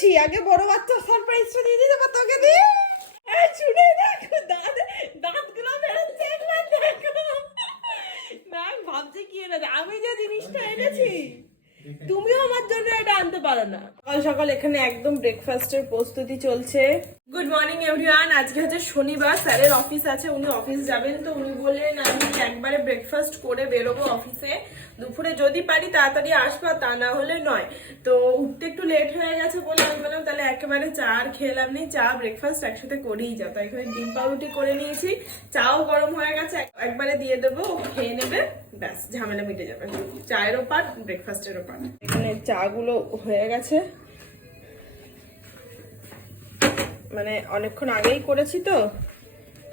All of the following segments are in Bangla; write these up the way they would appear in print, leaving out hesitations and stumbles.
করছি, আগে বড় বাচ্চা সারপ্রাইজটা দিয়ে দিতে পারতো তোকে দিয়ে। এই শুনে দেখো দাঁতগুলো বেরোচ্ছে একবার দেখো। না ভাবছি কি এনে আমি যে জিনিসটা এনেছি তুমিও আমার জন্য এটা আনতে পারো না। সকাল সকাল এখানে একদম ব্রেকফাস্টের প্রস্তুতি চলছে। Good morning everyone. আজকে হচ্ছে শনিবার, স্যারের অফিস আছে, উনি অফিস যাবেন, তো উনি বললেন আমি একবারে ব্রেকফাস্ট করে বেরোবো অফিসে, দুপুরে যদি পারি তাড়াতাড়ি আসবো, তা না হলে নয়। তো উঠতে একটু লেট হয়ে গেছে বলে আমি বললাম তাহলে একেবারে চা আর খেলাম নেই, চা ব্রেকফাস্ট একসাথে করেই যাও। তাই এখানে ডিম পাউরুটি করে নিয়েছি, চাও গরম হয়ে গেছে, একবারে দিয়ে দেবো, খেয়ে নেবে, ব্যাস ঝামেলা মিটে যাবে। চায়েরও পাট ব্রেকফাস্টেরও পাট। এখানে চা গুলো হয়ে গেছে, মানে অনেকক্ষণ আগেই করেছি তো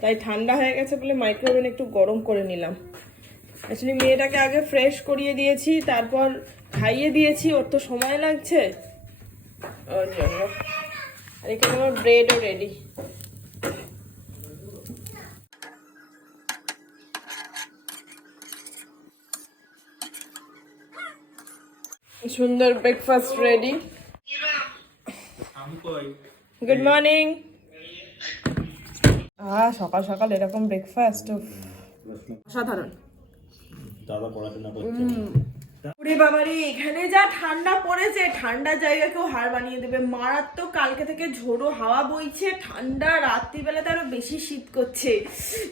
তাই ঠান্ডা হয়ে গেছে বলে মাইক্রোওভেনে একটু গরম করে নিলাম। অ্যাকচুয়ালি মেয়েটাকে আগে ফ্রেশ করিয়ে দিয়েছি, তারপর খাইয়ে দিয়েছি, ওর তো সময় লাগছে ওর জন্য। আর এখানে আমার ব্রেডও রেডি। সুন্দর ব্রেকফাস্ট রেডি। Good morning. সকাল সকাল এরকম ব্রেকফাস্ট অসাধারণ। দাদা পড়াশোনা করছে। ওরে বাবারে, এখানে যা ঠান্ডা পড়েছে, ঠান্ডা জায়গাকেও হার বানিয়ে দেবে। মারাত্মক কালকে থেকে ঝোড়ো হাওয়া বইছে, ঠান্ডা, রাত্রিবেলাতে আরো বেশি শীত করছে।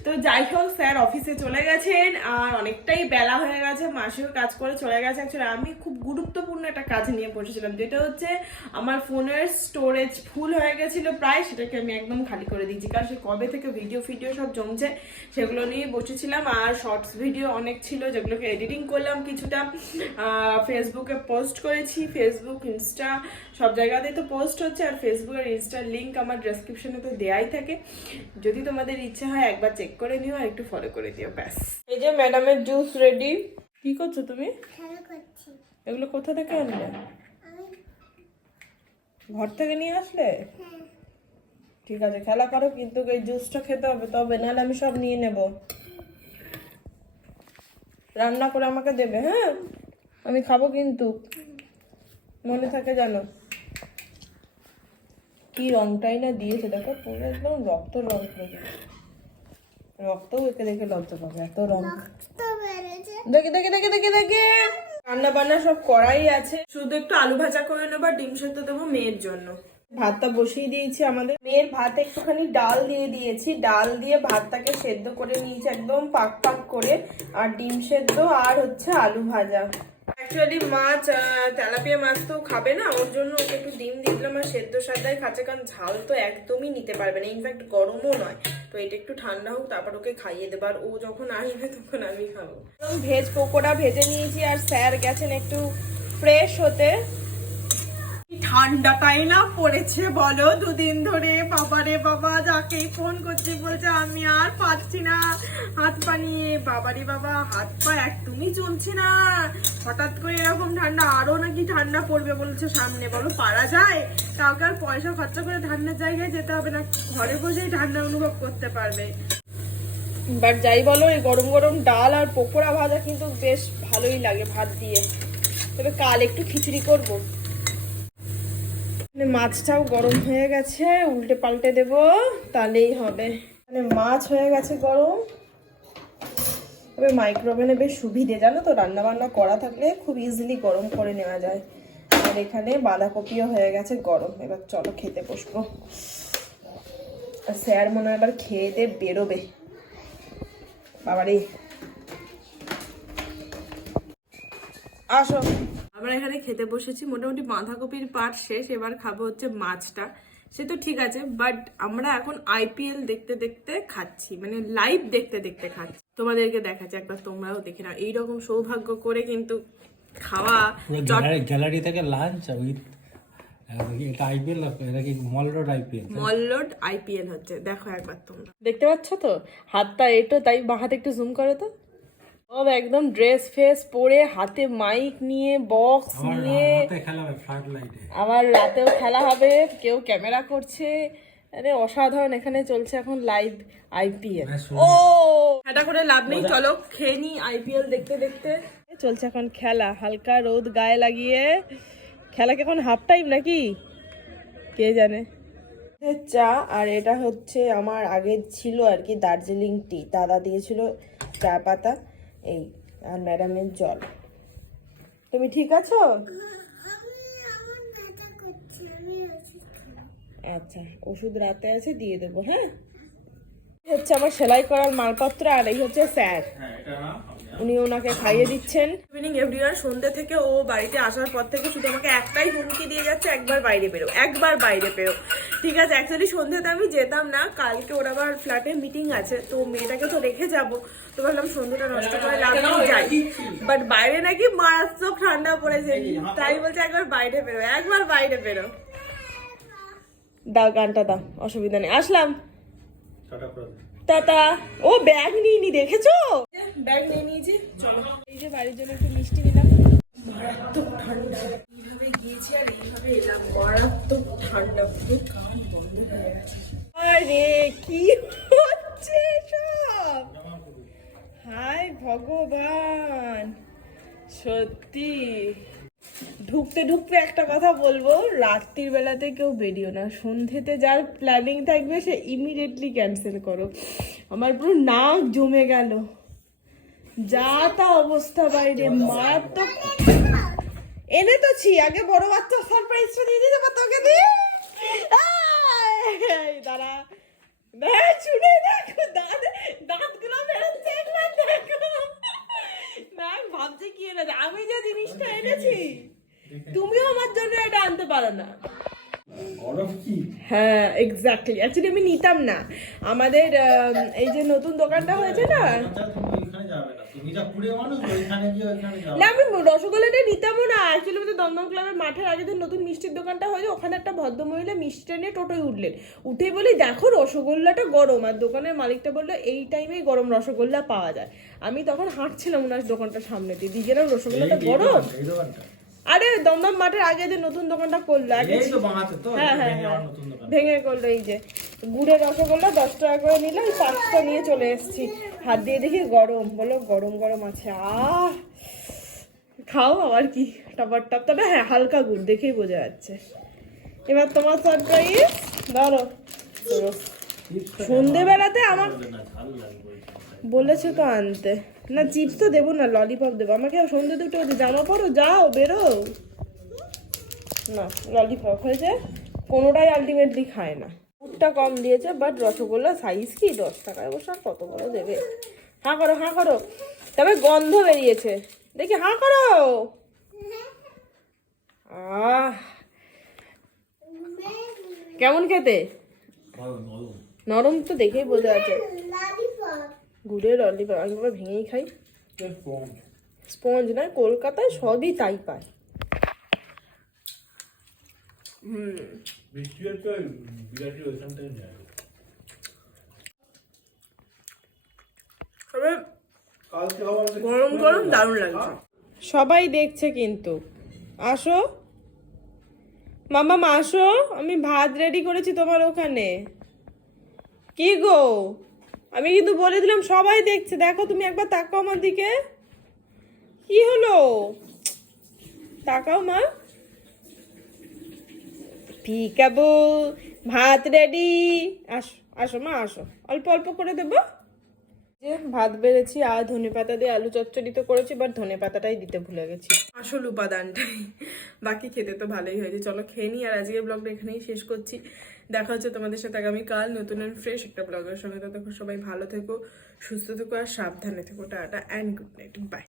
তো যাই হোক, স্যার অফিসে চলে গেছেন আর অনেকটাই বেলা হয়ে গেছে, মাসিও কাজ করে চলে গেছে। অ্যাকচুয়ালি আমি খুব গুরুত্বপূর্ণ একটা কাজ নিয়ে বসেছিলাম, যেটা হচ্ছে আমার ফোনের স্টোরেজ ফুল হয়ে গেছিলো প্রায়, সেটাকে আমি একদম খালি করে দিয়েছি। কারণ সে কবে থেকে ভিডিও সব জমছে, সেগুলো নিয়ে বসেছিলাম। আর শর্টস ভিডিও অনেক ছিল যেগুলোকে এডিটিং করলাম, কিছুটা ফেসবুকে পোস্ট করেছি। ফেসবুক, ইনস্টা সব জায়গাতেই তো পোস্ট হচ্ছে, আর ফেসবুক আর ইনস্টার লিঙ্ক আমার ডেসক্রিপশনে তো দেয়াই থাকে, যদি তোমাদের ইচ্ছা হয় একবার চেক করে নিও আর একটু ফলো করে দিও, ব্যাস। এই যে ম্যাডামের জুস রেডি। কি করছো তুমি? এগুলো কোথা থেকে আনলে? ঘর থেকে নিয়ে আসলে? ঠিক আছে, খেলা করো, কিন্তু এই জুসটা খেতে হবে, তবে নাহলে আমি সব নিয়ে নেব। রান্না করে আমাকে দেবে, হ্যাঁ? আমি খাবো কিন্তু, মনে থাকে জানো। কি রংটাই না দিয়েছে দেখো, পুরো একদম রক্ত রং করে দিয়েছে। রক্তও একে দেখে লজ্জা পাবে, এত রং। দেখে দেখে দেখে দেখে দেখে রান্না বান্না সব করাই আছে, শুধু একটু আলু ভাজা করে নেবো, ডিম সেদ্ধ দেবো মেয়ের জন্য। ভাতটা বসিয়ে দিয়েছি আমাদের। মেয়ের ভাতে একটুখানি ডাল দিয়ে দিয়েছি, ডাল দিয়ে ভাতটাকে সেদ্ধ করে নিয়েছি একদম পাক পাক করে, আর ডিম সেদ্ধ আর হচ্ছে আলু ভাজা। অ্যাকচুয়ালি মাছ, তেলাপিয়া মাছ তো খাবে না, ওর জন্য ওকে একটু ডিম দিয়ে দিলাম আর সেদ্ধ সাদাই খাচ্ছে, কারণ ঝাল তো একদমই নিতে পারবে না, ইনফ্যাক্ট গরমও নয়। তো এটা একটু ঠান্ডা হোক, তারপর ওকে খাইয়ে দেবো, আর ও যখন আসবে তখন আমি খাবো। ভেজ পকোড়া ভেজে নিয়েছি, আর স্যার গেছেন একটু ফ্রেশ হতে। ঠান্ডাটাই না পড়েছে বলো দুদিন ধরে, বাবারে বাবা, যাকেই ফোন করছি বলছে আমি আর পারছি না হাত পা নিয়ে। বাবারে বাবা, হাত পা একদমই চলছে না, হঠাৎ করে এরকম ঠান্ডা, আরো নাকি ঠান্ডা পড়বে বলছে সামনে। বলো পারা যায়? কাউকে আর পয়সা খরচা করে ঠান্ডার জায়গায় যেতে হবে না, ঘরে বসেই ঠান্ডা অনুভব করতে পারবে। বাট যাই বলো, এই গরম গরম ডাল আর পকোড়া ভাজা কিন্তু বেশ ভালোই লাগে ভাত দিয়ে। তবে কাল একটু খিচুড়ি করবো। মাছটাও গরম হয়ে গেছে, উল্টে পাল্টে দেব, তাহলেই হবে। মানে মাছ হয়ে গেছে গরম। তবে মাইক্রোওভেনে বেশ সুবিধে, জানো তো, রান্না বান্না করা থাকলে খুব ইজিলি গরম করে নেওয়া যায়। আর এখানে বাঁধাকপিও হয়ে গেছে গরম। এবার চলো খেতে বসবো। আর স্যার মনে হয় এবার খেয়ে দিয়ে বেরোবে। বাবারে, আসো। আমরা এখানে খেতে বসেছি, মোটামুটি বাঁধাকপির পাট শেষ, এবার খাবো হচ্ছে মাছটা। সে তো ঠিক আছে, বাট আমরা এখন আইপিএল দেখতে দেখতে খাচ্ছি, মানে লাইভ দেখতে দেখতে খাচ্ছি। তোমাদেরকে দেখাচ্ছি, একবার তোমরাও দেখে নাও। এইরকম সৌভাগ্য করে কিন্তু খাওয়া। গ্যালারি থেকে লাঞ্চ উইথ আইপিএল, এটা কি মল রোড আইপিএল? মল রোড আইপিএল হচ্ছে, দেখো একবার তোমরা দেখতে পাচ্ছ তো, হাতটা এটো, তাই বাঁ হাতে একটু জুম করো তো। সব একদম ড্রেস ফেস পরে, হাতে মাইক নিয়ে, বক্স নিয়ে, আবার রাতেও খেলা হবে, কেউ ক্যামেরা করছে, আরে অসাধারণ। এখানে চলছে এখন লাইভ আইপিএল। ও এটা করে লাভ নেই, চলো খেয়ে নি আইপিএল দেখতে দেখতে। চলছে এখন খেলা, হালকা রোদ গায়ে লাগিয়ে। খেলা কি এখন হাফ টাইম নাকি? কে জানে। চা, আর এটা হচ্ছে আমার আগে ছিল আর কি দার্জিলিং টি, দাদা দিয়েছিল চা পাতা এই, আর ম্যাডামের জল। তুমি ঠিক আছো? আচ্ছা, ওষুধ রাতে আছে, দিয়ে দেবো। হ্যাঁ, হচ্ছে আমার সেলাই করার মালপত্র, আর এই হচ্ছে স্যার, উনি ওনাকে খাইয়ে দিচ্ছেন। ইভিনিং এভরিওয়ান, সন্ধ্যে থেকে ও বাড়িতে আসার পর থেকে শুধু আমাকে একটাই হুমকি দিয়ে যাচ্ছে, একবার বাইরে বেরো, একবার বাইরে বেরো। ঠিক আছে, অ্যাকচুয়ালি সন্ধ্যেতে আমি যেতাম না, কালকে ওর আবার ফ্ল্যাটে মিটিং আছে, তো মেয়েটাকে তো রেখে যাব, তো ভাবলাম সন্ধ্যেটা নষ্ট করে লাভ নেই, যাই। বাট বাইরে নাকি মারাত্মক ঠান্ডা পড়েছে, তাই বলছে একবার বাইরে বেরো, একবার বাইরে বেরো। দাও গানটা দাও, অসুবিধা নেই, আসলাম, টাটা। ও ব্যাগ নিয়ে নি, দেখেছো? ব্যাগ নিয়ে নিয়েছি, চলো। এই যে বাড়ির জন্য একটু মিষ্টি নিলাম। মারাত্মক ঠান্ডা, এইভাবে গিয়েছি আর এইভাবে এলাম, মারাত্মক ঠান্ডা, পুরো কান বন্ধ হয়ে গেছে। আরে কি হচ্ছে সব? হায় ভগবান, সত্যি। ঢুকতে ঢুকতে একটা কথা বলবো, রাত্রির বেলাতে কেউ বেরিও না, সন্ধ্যেতে যার প্ল্যানিং থাকবে সে ইমিডিয়েটলি ক্যান্সেল করো। আমার পুরো নাক জমে গেল, যা তা অবস্থা বাইরে, মারাত্মক। এনে তো ছি, আগে বড় বাচ্চা সারপ্রাইজটা দিয়ে দিতে পারতো তোকে দিয়ে। দাঁড়া, শুনে দেখো, দাঁতগুলো বেরোচ্ছে, একবার দেখো। না ভাবছি কি এনেছে, আমি যে জিনিসটা এনেছি তুমিও আমার জন্য এটা আনতে পারো না। হ্যাঁ এক্স্যাক্টলি, অ্যাকচুয়ালি আমি নিতাম না, আমাদের এই যে নতুন দোকানটা হয়েছে না, না আমি রসগোল্লাটা নিতামও না। অ্যাকচুয়ালি আমাদের দমদম ক্লাবের মাঠের আগে যে নতুন মিষ্টির দোকানটা হয়েছে, ওখানে একটা ভদ্রমহিলা মিষ্টিটা নিয়ে টোটোয় উঠলেন, উঠেই বলি দেখো রসগোল্লাটা গরম, আর দোকানের মালিকটা বললো এই টাইমেই গরম রসগোল্লা পাওয়া যায়। আমি তখন হাঁটছিলাম ওনার দোকানটার সামনে দিয়ে, দিগেরাম রসগোল্লাটা গরম। আরে দমদম মাঠের আগে যে নতুন দোকানটা করলো, আগে হ্যাঁ হ্যাঁ হ্যাঁ ভেঙে করলো, এই যে গুড়ের রসগোল্লা 10 টাকা করে নিলাম, 5টা নিয়ে চলে এসেছি, হাত দিয়ে দেখি গরম, বলো গরম গরম আছে। খাও আবার কি, টপার টপ, তবে হ্যাঁ হালকা গুড়, দেখেই বোঝা যাচ্ছে। এবার তোমার সারপ্রাইজ, ধরো। সন্ধেবেলাতে আমার বলেছে তো আনতে, না চিপস তো দেবো না, ললিপপ দেবো। আমাকে সন্ধ্যে দুটো জামা পরো, যাও বেরো, না ললিপপ হয়েছে, কোনোটাই আলটিমেটলি খায় না। দুধটা কম দিয়েছে, বাট রসগোল্লা সাইজ কি 10 টাকায় বসে আর কত বড় দেবে। হাঁ করো, হাঁ করো, তবে গন্ধ বেরিয়েছে, দেখি হাঁ করো। কেমন খেতে? নরম তো দেখেই বোঝা যাচ্ছে, গুড়ের ললিপপ। আমি বাবা ভেঙেই খাই, স্পঞ্জ না, কলকাতায় সবই তাই পায়। গরম গরম দারুণ লাগছে। সবাই দেখছে কিন্তু, আসো মামা আসো, আমি ভাত রেডি করেছি তোমার ওখানে। কি গো, আমি কিন্তু বলে দিলাম, সবাই দেখছে, দেখো তুমি একবার তাকাও আমার দিকে। কি হলো, তাকাও মা। পিকাবু, ভাত রেডি, আসো আসো মা আসো, অল্প অল্প করে দেবো। যে ভাত বেড়েছি, আর ধনেপাতা দিয়ে আলু চচ্চড়ি তো করেছি, বাট ধনেপাতাটাই দিতে ভুলে গেছি, আসল উপাদানটাই। বাকি খেতে তো ভালোই হয়েছে, চলো খেয়ে নিই, আর আজকের ব্লগটা এখানেই শেষ করছি। দেখা হচ্ছে তোমাদের সাথে আগামীকাল নতুন অ্যান্ড ফ্রেশ একটা ব্লগের সঙ্গে। তো দেখো সবাই ভালো থেকো, সুস্থ থেকো, আর সাবধানে থেকো। Tata and good night, by.